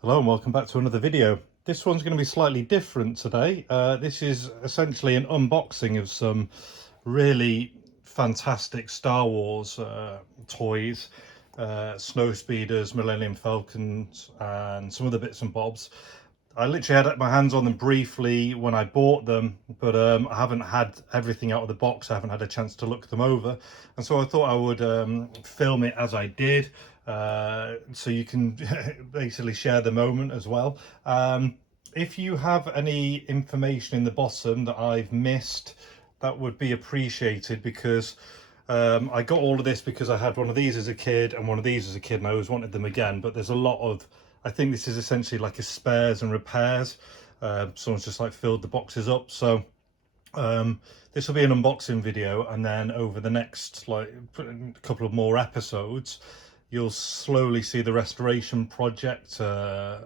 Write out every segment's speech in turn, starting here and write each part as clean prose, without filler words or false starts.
Hello and welcome back to another video. This one's going to be slightly different today. This is essentially an unboxing of some really fantastic Star Wars toys, snow speeders, Millennium Falcons and some other bits and bobs. I literally had my hands on them briefly when I bought them, but I haven't had everything out of the box. I haven't had a chance to look them over, and so I thought I would film it as I did, so you can basically share the moment as well. If you have any information in the bottom that I've missed, that would be appreciated, because I got all of this because I had one of these as a kid and one of these as a kid, and I always wanted them again, but there's a lot of, I think this is essentially like a spares and repairs. Someone's just like filled the boxes up. So this will be an unboxing video, and then over the next like couple of more episodes, you'll slowly see the restoration project on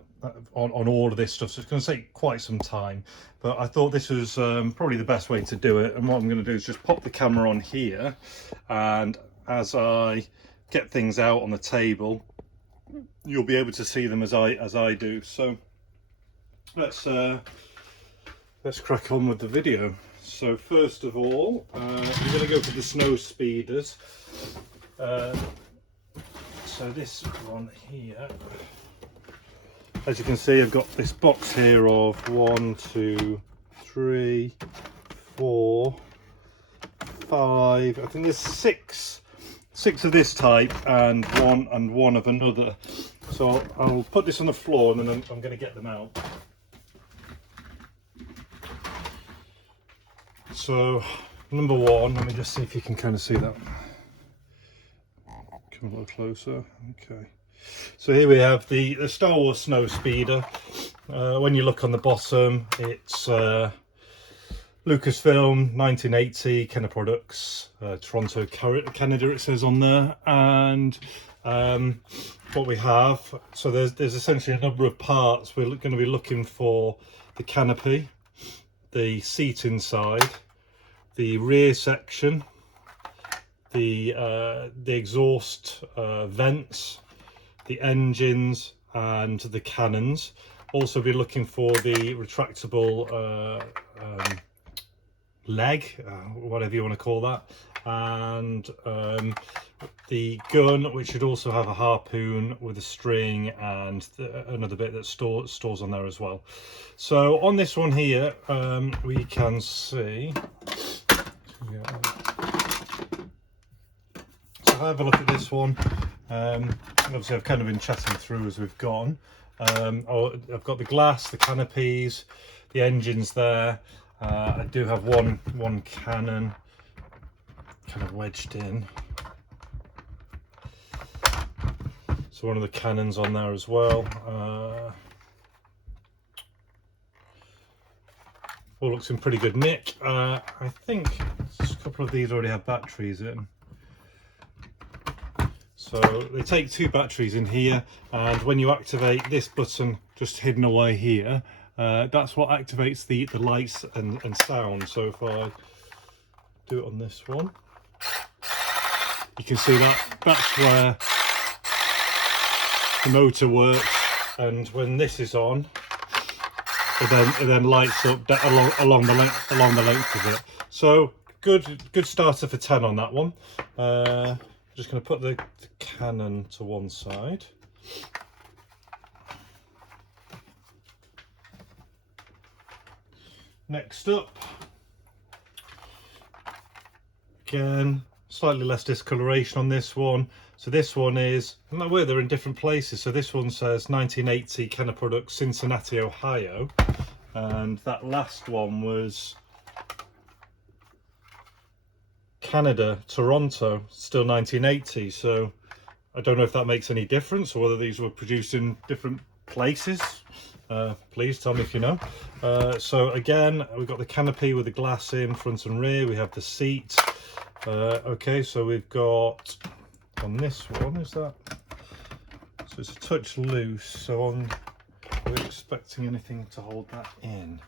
all of this stuff. So it's going to take quite some time, but I thought this was probably the best way to do it. And what I'm going to do is just pop the camera on here, and as I get things out on the table, you'll be able to see them as I do. So let's crack on with the video. So first of all, I'm going to go for the snow speeders. So this one here, as you can see, I've got this box here of 1, 2, 3, 4, 5. I think there's six of this type and one of another. So I'll put this on the floor and then I'm going to get them out. So number one, let me just see if you can kind of see that. Come a little closer. Okay. So here we have the Star Wars Snow Speeder. When you look on the bottom, it's Lucasfilm 1980, Kenner Products, Toronto, Canada, it says on there. And what we have, so there's essentially a number of parts. We're going to be looking for the canopy, the seat inside, the rear section, the exhaust vents, the engines and the cannons. Also be looking for the retractable leg, whatever you want to call that, and the gun, which should also have a harpoon with a string and another bit that stores on there as well. So on this one here, we can see, so have a look at this one. Obviously I've kind of been chatting through as we've gone. I've got the glass, the canopies, the engines there. I do have one cannon kind of wedged in, so one of the cannons on there as well. All looks in pretty good nick. I think a couple of these already have batteries in, so they take 2 batteries in here, and when you activate this button just hidden away here, that's what activates the lights and sound. So if I do it on this one, you can see that's where the motor works, and when this is on, it then lights up along the length of it. So good starter for 10 on that one. Just going to put the cannon to one side. Next up, again, slightly less discoloration on this one. So this one is, I'm not aware they're in different places. So this one says 1980 Kenner Products, Cincinnati, Ohio. And that last one was Canada, Toronto, still 1980. So I don't know if that makes any difference or whether these were produced in different places. Please tell me if you know. So again, we've got the canopy with the glass in front and rear. We have the seat. Okay, so we've got on this one, is that, so it's a touch loose, so are we expecting anything to hold that in?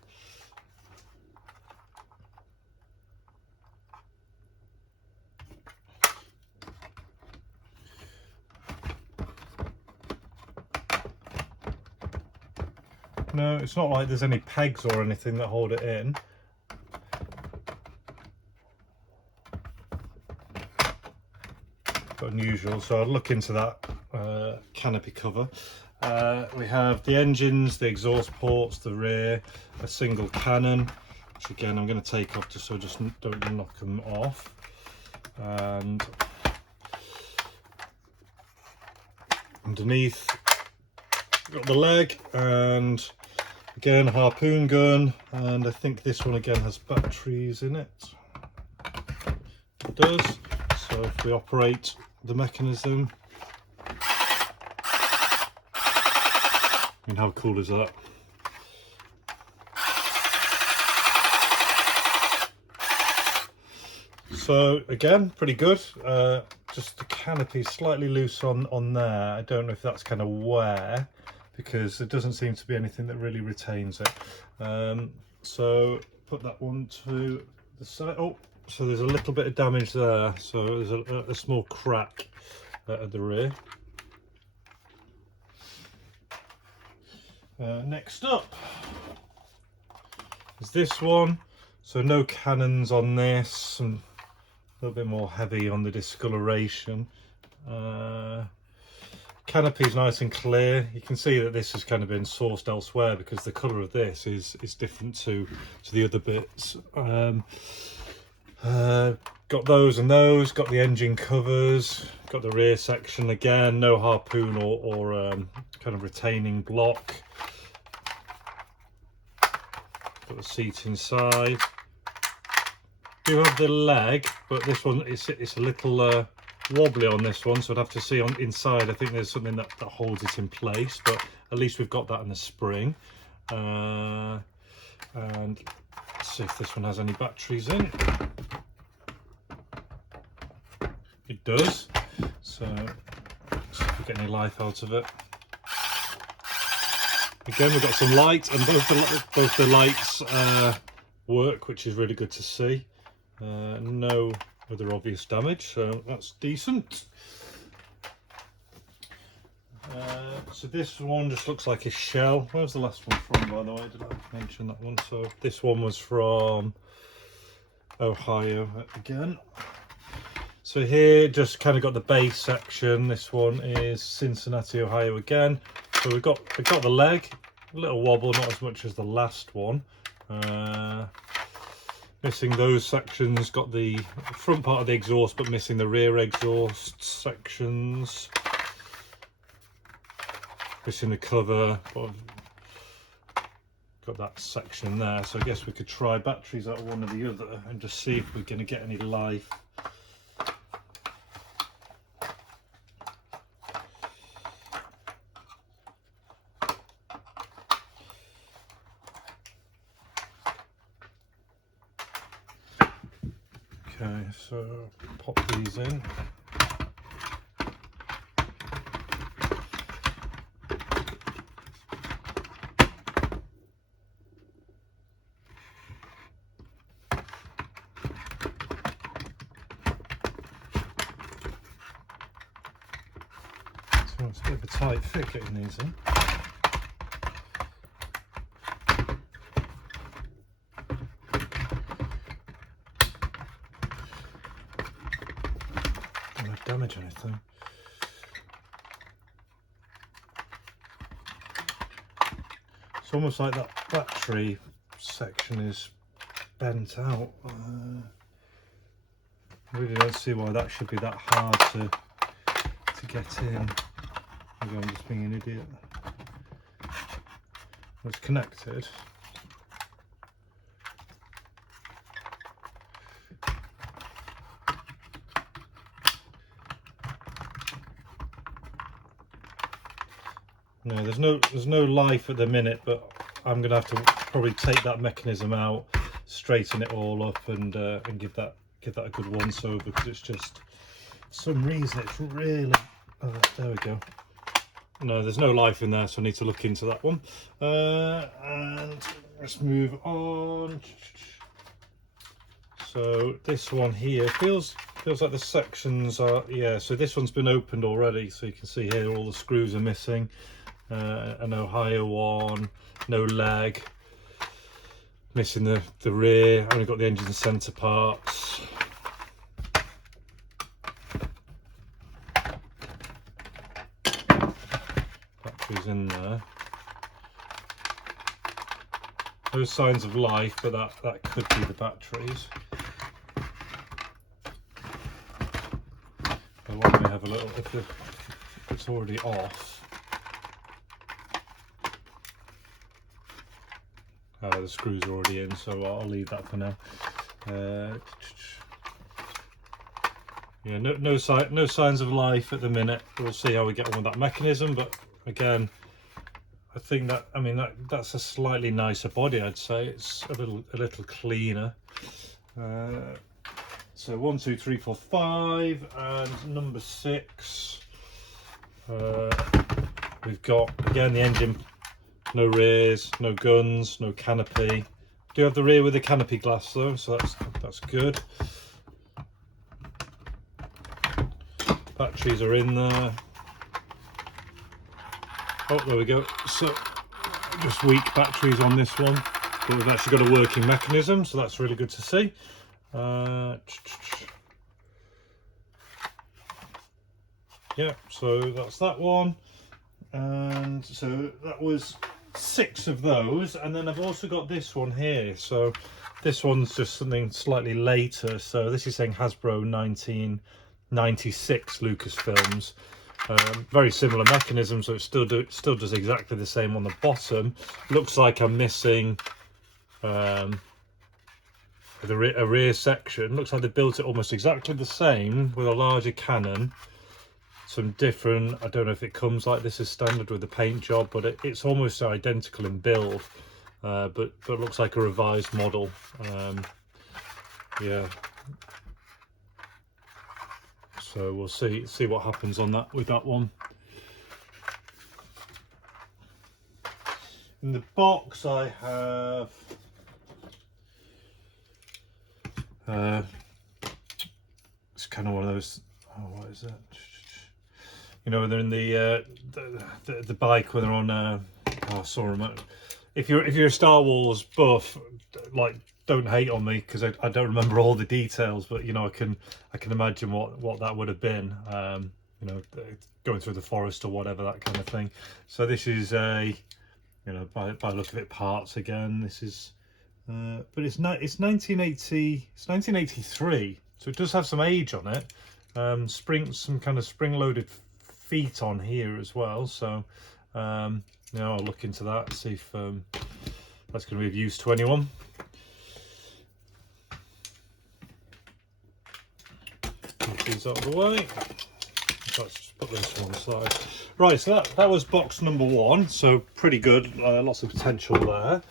No, it's not like there's any pegs or anything that hold it in. But unusual, so I'll look into that canopy cover. We have the engines, the exhaust ports, the rear, a single cannon, which again I'm going to take off just so I just don't knock them off. And underneath, got the leg, and again harpoon gun, and I think this one again has batteries in it. It does. So if we operate the mechanism, I mean, how cool is that? So again, pretty good. Just the canopy slightly loose on there. I don't know if that's kind of wear, because there doesn't seem to be anything that really retains it. So put that one to the side. Oh, so there's a little bit of damage there. So there's a small crack at the rear. Next up is this one. So no cannons on this, and a little bit more heavy on the discoloration. Canopy's nice and clear. You can see that this has kind of been sourced elsewhere, because the colour of this is different to the other bits. Got those and those, got the engine covers, got the rear section again, no harpoon or kind of retaining block. Got the seat inside. Do have the leg, but this one it's a little wobbly on this one, so I'd have to see on inside. I think there's something that holds it in place, but at least we've got that in the spring. And let's see if this one has any batteries in. It does, so let's see if we get any life out of it. Again, we've got some light, and both the lights work, which is really good to see. No other obvious damage, so that's decent. So this one just looks like a shell. Where's the last one from, by the way? Did I mention that one? So this one was from Ohio again. So here just kind of got the base section. This one is Cincinnati, Ohio again. So we've got the leg, a little wobble, not as much as the last one. Missing those sections. Got the front part of the exhaust, but missing the rear exhaust sections. Missing the cover. Got that section there. So I guess we could try batteries out of one or the other and just see if we're going to get any life. Okay, so pop these in. So it's a bit of a tight fit getting these in. Damage anything. It's almost like that battery section is bent out. I really don't see why that should be that hard to get in. Maybe I'm just being an idiot. It's connected. No, there's no life at the minute, but I'm gonna have to probably take that mechanism out, straighten it all up, and give that a good once over, because it's just, for some reason it's really there we go. No, there's no life in there, so I need to look into that one. And let's move on. So this one here feels like the sections are, yeah, so this one's been opened already, so you can see here all the screws are missing. an Ohio one, no leg, missing the rear, only got the engine centre parts. Batteries in there. No signs of life, but that could be the batteries. Why don't we have a little, if it's already off. The screws are already in, so I'll leave that for now. Yeah, no signs of life at the minute. We'll see how we get on with that mechanism, but again, I think that, I mean, that's a slightly nicer body, I'd say. It's a little cleaner. So 1, 2, 3, 4, 5, and number 6. We've got again the engine. No rears, no guns, no canopy. Do have the rear with the canopy glass though, so that's good. Batteries are in there. Oh, there we go. So just weak batteries on this one, but we've actually got a working mechanism, so that's really good to see. Yeah, so that's that one, and so that was 6 of those, and then I've also got this one here. So this one's just something slightly later. So this is saying Hasbro 1996 Lucasfilms. Very similar mechanism, so it still does exactly the same on the bottom. Looks like I'm missing a rear section. Looks like they built it almost exactly the same with a larger cannon. Some different, I don't know if it comes like this as standard with the paint job, but it's almost identical in build, but looks like a revised model. Yeah, so we'll see what happens on that with that one. In the box I have it's kind of one of those, oh, what is that? You know, when they're in the bike when they're on. Oh, sorry, if you're a Star Wars buff, like, don't hate on me because I don't remember all the details, but you know, I can imagine what that would have been. You know, going through the forest or whatever, that kind of thing. So this is a, you know, by look of it, parts again. This is, but it's 1980. It's 1983, so it does have some age on it. Some kind of spring-loaded feet on here as well, so you know, I'll look into that, see if that's going to be of use to anyone. Put these out of the way. Let's just put this one aside. Right, so that was box number 1, so pretty good, lots of potential there.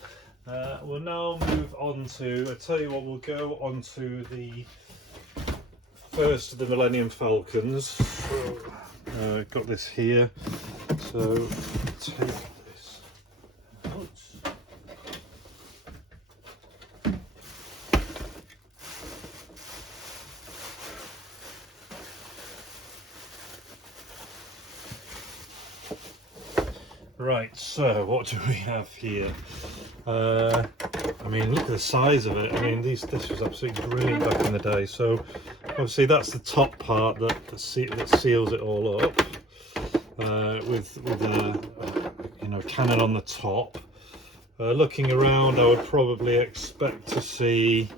We'll now move on to, I tell you what, we'll go on to the first of the Millennium Falcons. So, got this here, so take this out. Right, so what do we have here? I mean, look at the size of it. I mean, this was absolutely brilliant back in the day. So obviously that's the top part that seals it all up, with a you know, cannon on the top. Looking around, I would probably expect to see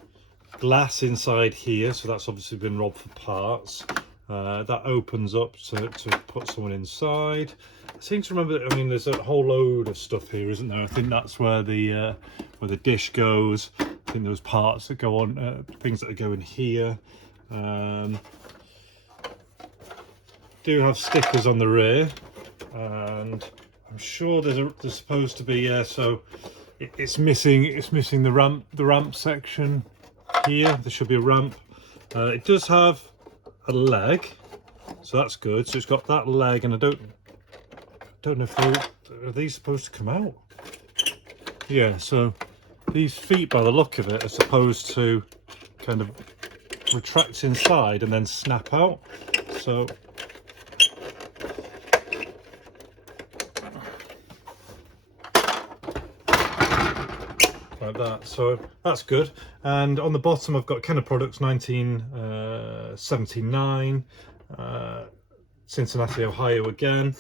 glass inside here, so that's obviously been robbed for parts. That opens up to put someone inside. I seem to remember that, I mean, there's a whole load of stuff here, isn't there? I think that's where the dish goes. I think those parts that go on, things that go in here. Do have stickers on the rear, and I'm sure there's supposed to be, so it's missing the ramp section here. There should be a ramp. It does have a leg, so that's good. So it's got that leg, and I don't know if are these supposed to come out. Yeah, so these feet, by the look of it, are supposed to kind of retract inside and then snap out. So like that. So that's good. And on the bottom I've got Kenner Products 1979, Cincinnati, Ohio again.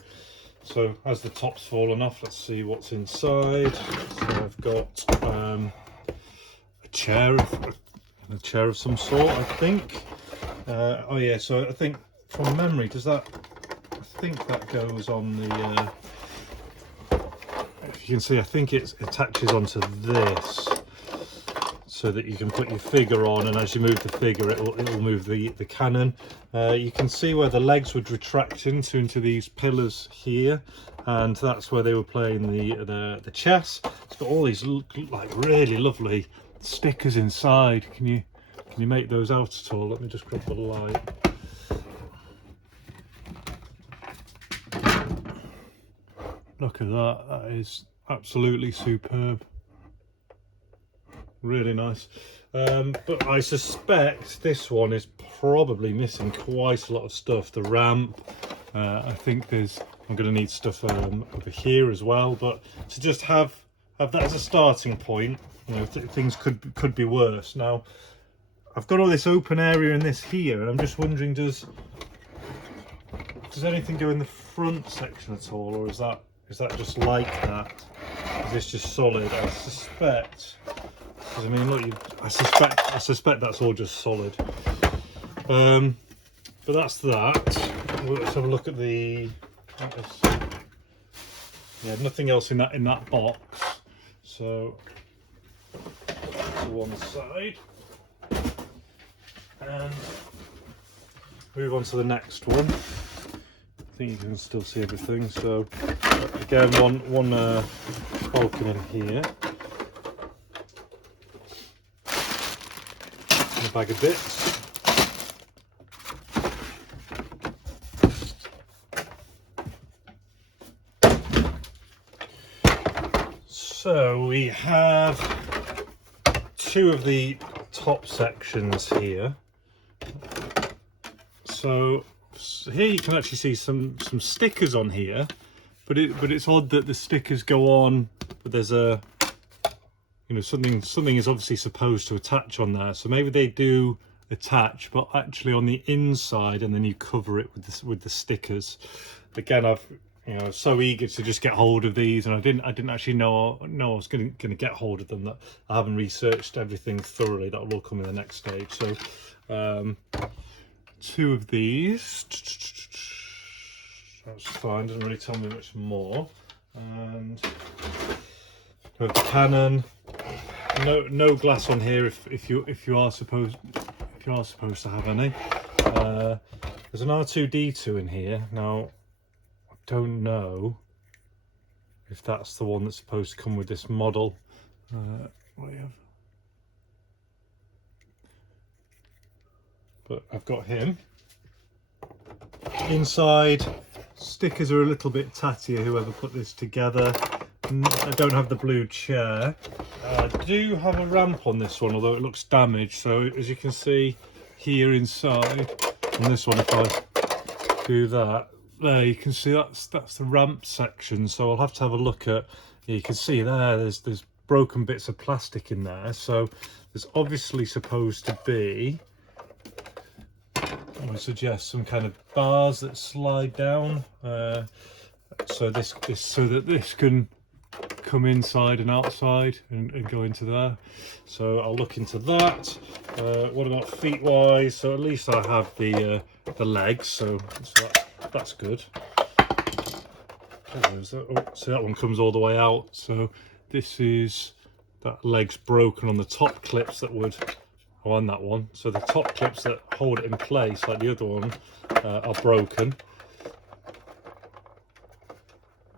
So as the top's fallen off, let's see what's inside. So I've got a chair of some sort, I think. Oh yeah, so I think from memory, I think that goes on the, if you can see, I think it attaches onto this, so that you can put your figure on, and as you move the figure, it will move the cannon. You can see where the legs would retract into these pillars here, and that's where they were playing the chess. It's got all these like really lovely stickers inside. Can you make those out at all? Let me just grab the light. Look at that. That is absolutely superb. Really nice. But I suspect this one is probably missing quite a lot of stuff. The ramp, I think I'm going to need stuff over here as well, but to just have that as a starting point, you know, things could be worse. Now I've got all this open area in this here, and I'm just wondering, does anything go in the front section at all, or is that just like that? Is this just solid? I suspect. I mean, look, I suspect that's all just solid. But that's that. Let's have a look at the. Yeah, nothing else in that box. So to one side, and move on to the next one. I think you can still see everything. So again, one Falcon in here. A bag of bits. So we have two of the top sections here. So here you can actually see some stickers on here, but it's odd that the stickers go on, but there's a, you know, something is obviously supposed to attach on there. So maybe they do attach, but actually on the inside, and then you cover it with the stickers. Again, I've, you know, so eager to just get hold of these, and I didn't actually know I was going to get hold of them. That I haven't researched everything thoroughly. That will come in the next stage. So two of these. That's fine. Doesn't really tell me much more. And we have the cannon. No glass on here if you are supposed to have any. There's an R2-D2 in here. Now I don't know if that's the one that's supposed to come with this model. What do you have? But I've got him. Inside, stickers are a little bit tattier, whoever put this together. I don't have the blue chair. I do have a ramp on this one, although it looks damaged. So as you can see here inside, on this one, if I do that, there you can see that's the ramp section. So I'll have to have a look at, you can see there's broken bits of plastic in there. So there's obviously supposed to be, I would suggest, some kind of bars that slide down. So that this can come inside and outside and go into there. So I'll look into that. What about feet wise? So at least I have the legs, so that's good. Oh, so that one comes all the way out. So this is, that leg's broken on the top clips that would, on that one. So the top clips that hold it in place, like the other one, are broken.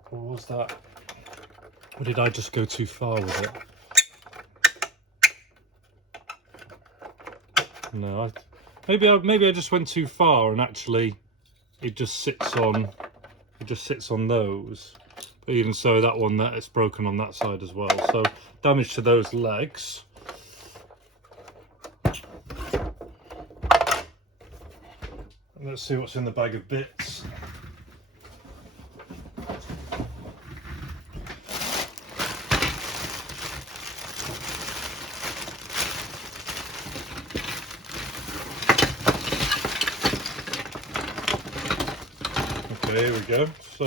What was that? Or did I just go too far with it? No, maybe I just went too far, and actually it just sits on those. But even so, that one, that it's broken on that side as well. So damage to those legs. And let's see what's in the bag of bits. here we go. So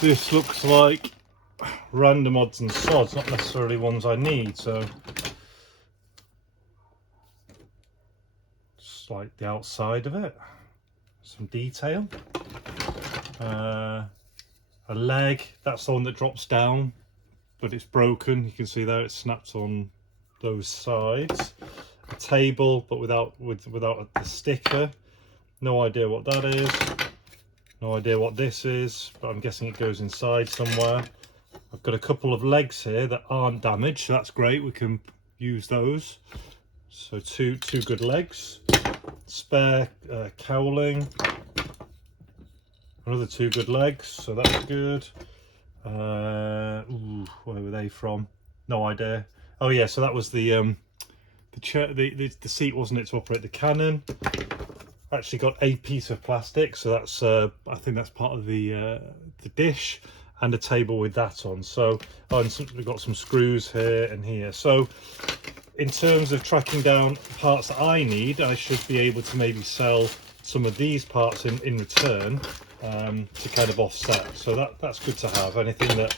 this looks like random odds and sods, not necessarily ones I need. So just like the outside of it, some detail. A leg, that's the one that drops down, but it's broken. You can see there it's snapped on those sides. A table, but without the sticker. No idea what that is. No idea what this is, but I'm guessing it goes inside somewhere. I've got a couple of legs here that aren't damaged, so that's great. We can use those. So two good legs. Spare cowling. Another 2 good legs, so that's good. Ooh, where were they from? No idea. Oh yeah, so that was the chair, the seat, wasn't it, to operate the cannon. Actually got a piece of plastic, so that's I think that's part of the dish, and a table with that on. So we've got some screws here and here. So in terms of tracking down parts that I need, I should be able to maybe sell some of these parts in return, to kind of offset. So that's good to have. Anything that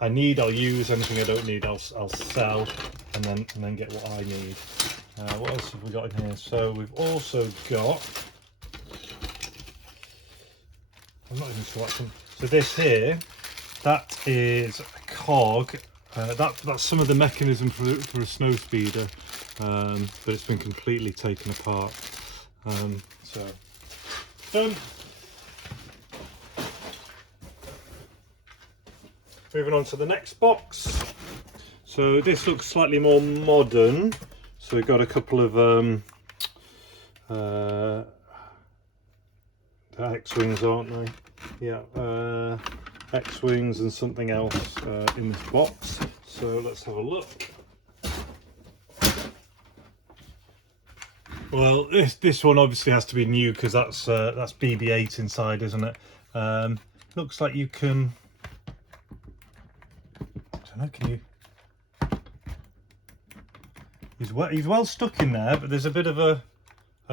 I need, I'll use. Anything I don't need, I'll sell, and then get what I need. What else have we got in here? So we've also got, I'm not even sure what so this here, that is a cog. That's some of the mechanism for a snow speeder, but it's been completely taken apart. So done. Moving on to the next box. So this looks slightly more modern. So we've got a couple of X-wings, aren't they? Yeah, X-wings and something else in this box. So let's have a look. Well, this one obviously has to be new because that's BB-8 inside, isn't it? Looks like you can. I don't know. Can you? He's well stuck in there, but there's a bit of a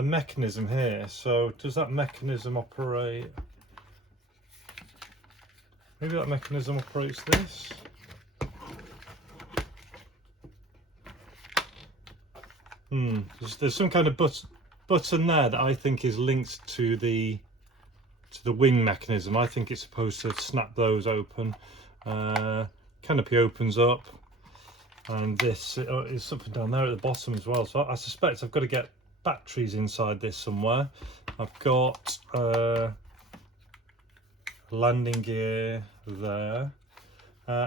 mechanism here. So does that mechanism operate? Maybe that mechanism operates this. There's some kind of button there that I think is linked to the wing mechanism. I think it's supposed to snap those open. Canopy opens up, and this is something down there at the bottom as well. So I suspect I've got to get batteries inside this somewhere. I've got landing gear there.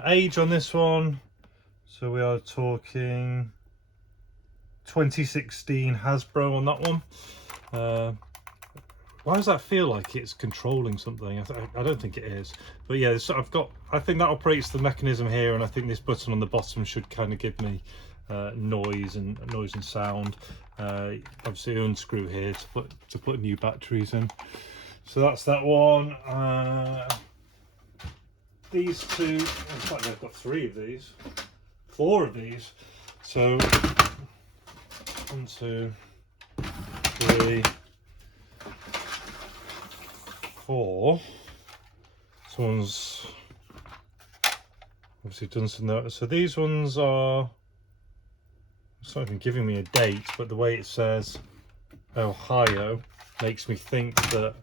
Age on this one, so we are talking 2016 Hasbro on that one. Why does that feel like it's controlling something? I don't think it is, but yeah, so I think that operates the mechanism here, and I think this button on the bottom should kind of give me noise and sound. Obviously unscrew here to put new batteries in. So that's that one. These two, in fact I've got 4 of these. So 1, 2, 3, 4. This one's obviously done some notes. So these ones are, it's not even giving me a date, but the way it says Ohio makes me think that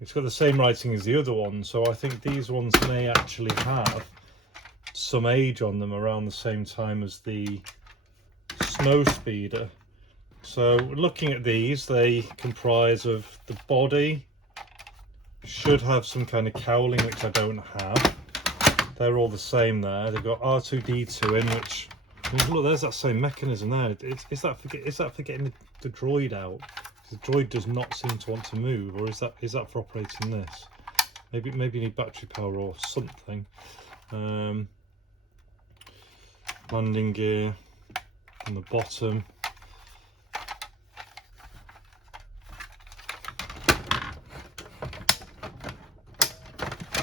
it's got the same writing as the other one. So I think these ones may actually have some age on them around the same time as the snow speeder. So looking at these, they comprise of the body, should have some kind of cowling, which I don't have. They're all the same there. They've got R2-D2 in, which, look, there's that same mechanism there. Is that for getting the droid out? The droid does not seem to want to move, or is that for operating this? Maybe you need battery power or something. Landing gear on the bottom.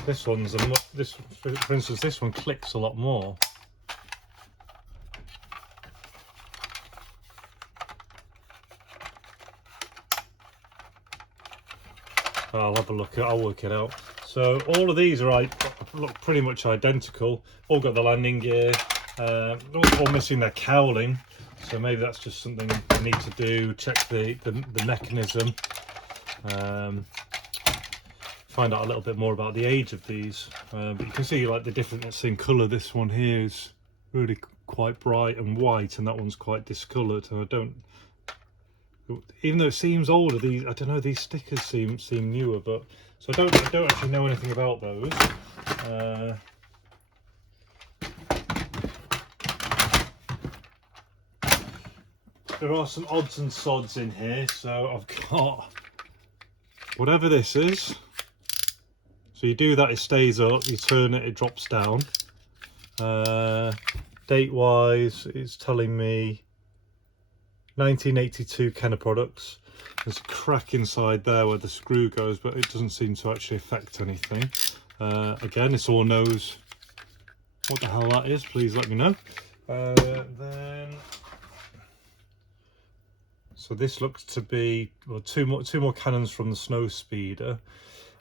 This one's for instance, this one clicks a lot more. I'll have a look at. I'll work it out. So all of these are look pretty much identical. All got the landing gear. All missing their cowling. So maybe that's just something I need to do. Check the mechanism. Find out a little bit more about the age of these. But you can see like the difference in colour. This one here is really quite bright and white, and that one's quite discoloured. And I don't, even though it seems older, these, I don't know, these stickers seem newer. But so I don't actually know anything about those. There are some odds and sods in here. So I've got whatever this is. So you do that, it stays up. You turn it, it drops down. Date wise, it's telling me 1982 Kenner products. There's a crack inside there where the screw goes, but it doesn't seem to actually affect anything. Again, this all knows what the hell that is. Please let me know. Then, so this looks to be, well, two more cannons from the Snowspeeder.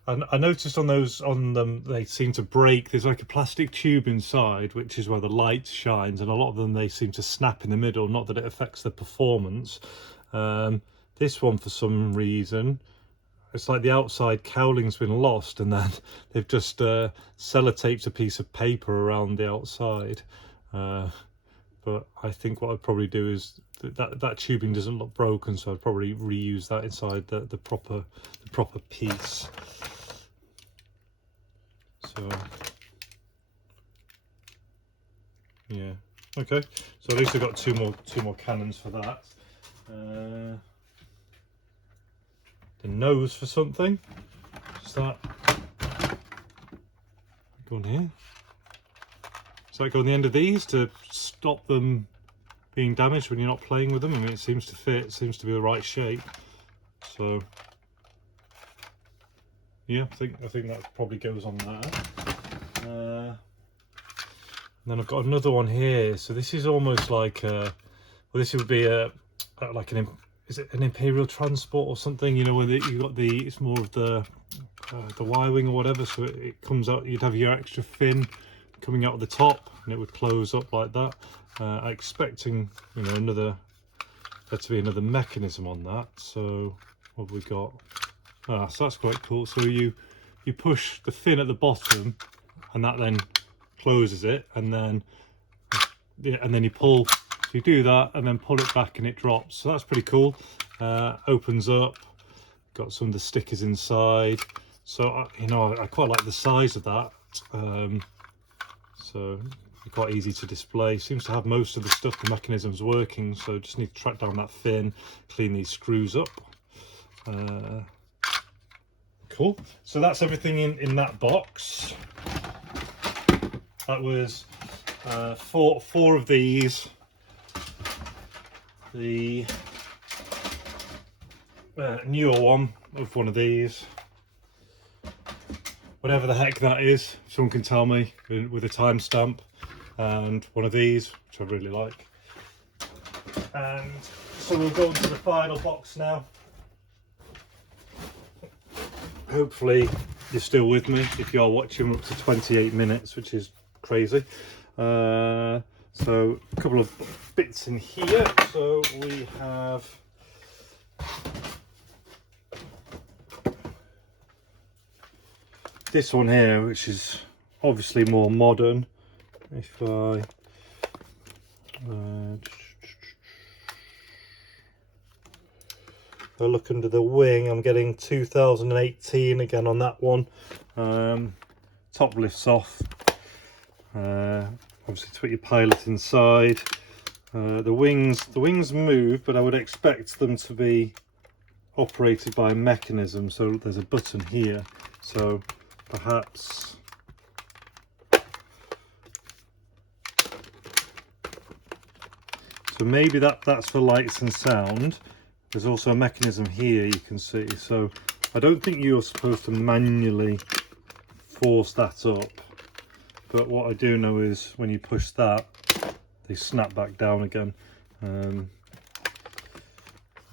And I noticed on them, they seem to break. There's like a plastic tube inside, which is where the light shines, and a lot of them, they seem to snap in the middle. Not that it affects the performance. This one, for some reason, it's like the outside cowling's been lost, and then they've just sellotaped a piece of paper around the outside. But I think what I'd probably do is that tubing doesn't look broken, so I'd probably reuse that inside the proper piece. So yeah, okay. So at least I've got two more cannons for that. The nose for something. Is that go on here? Does that go on the end of these to stop them being damaged when you're not playing with them? I mean, it seems to fit. It seems to be the right shape. So yeah, I think that probably goes on there. And then I've got another one here. So this is almost like well, this would be like is it an Imperial Transport or something? You know, where you got it's more of the Y-wing or whatever. So it comes out. You'd have your extra fin coming out of the top, and it would close up like that. I'm expecting, you know, there to be another mechanism on that. So what have we got? So that's quite cool. So you push the fin at the bottom, and that then closes it, and then you pull. So you do that, and then pull it back, and it drops. So that's pretty cool. Opens up. Got some of the stickers inside. So you know, I quite like the size of that. So quite easy to display. Seems to have most of the stuff, the mechanism's working. So just need to track down that fin, clean these screws up. Cool. So that's everything in that box. That was four of these. The newer one of one of these. Whatever the heck that is, someone can tell me with a timestamp. And one of these, which I really like. And so we'll go into the final box now. Hopefully you're still with me. If you are watching, we're up to 28 minutes, which is crazy. So a couple of bits in here. So we have this one here, which is obviously more modern. If I look under the wing, I'm getting 2018 again on that one. Top lifts off. Obviously to put your pilot inside. The wings move, but I would expect them to be operated by a mechanism. So there's a button here. So perhaps so maybe that's for lights and sound. There's also a mechanism here you can see. So I don't think you're supposed to manually force that up, but what I do know is when you push that, they snap back down again.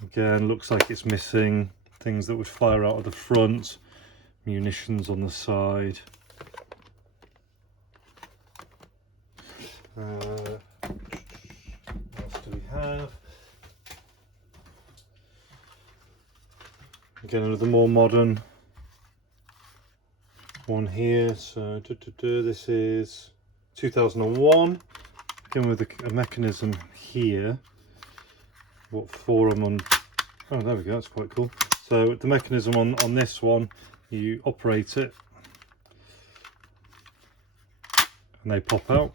Again, looks like it's missing things that would fire out of the front. munitions on the side. What else do we have? Again, another more modern one here. So this is 2001. Again with a mechanism here. What for them on? Oh, there we go. That's quite cool. So the mechanism on this one, you operate it, and they pop out.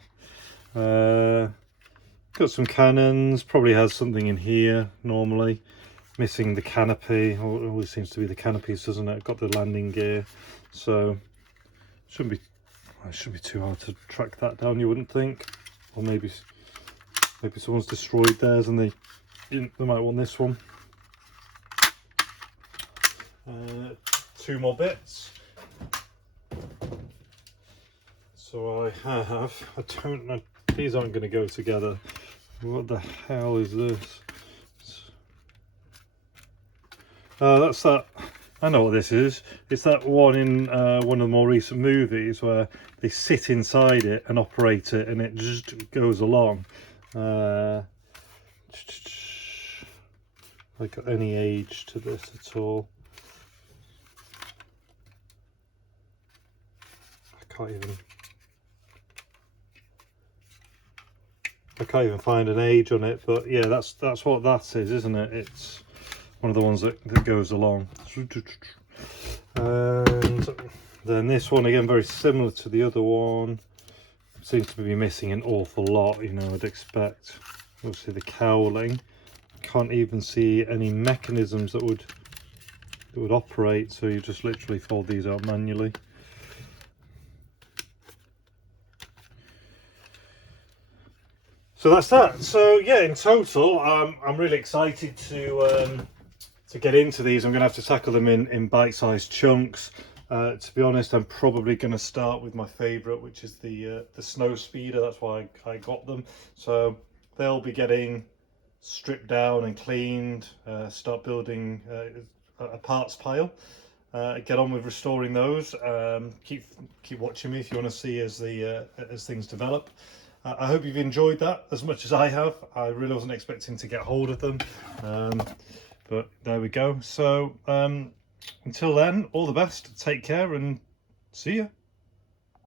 Got some cannons. Probably has something in here normally. Missing the canopy. Oh, it always seems to be the canopies, doesn't it? Got the landing gear, so shouldn't be too hard to track that down, you wouldn't think. Or maybe someone's destroyed theirs and they might want this one. Two more bits. So I don't know, these aren't going to go together. What the hell is this? That's that. I know what this is. It's that one in one of the more recent movies where they sit inside it and operate it and it just goes along. Like any age to this at all? I can't even find an age on it, but yeah, that's what that is, isn't it? It's one of the ones that goes along. And then this one again, very similar to the other one, seems to be missing an awful lot, you know, I'd expect. Obviously the cowling, can't even see any mechanisms that would operate, so you just literally fold these out manually. So that's that. So yeah, in total, I'm really excited to get into these. I'm going to have to tackle them in bite-sized chunks. To be honest, I'm probably going to start with my favourite, which is the Snow Speeder. That's why I got them. So they'll be getting stripped down and cleaned. Start building a parts pile. Get on with restoring those. Keep watching me if you want to see as things develop. I hope you've enjoyed that as much as I have. I really wasn't expecting to get hold of them. But there we go. So until then, all the best, take care and see ya.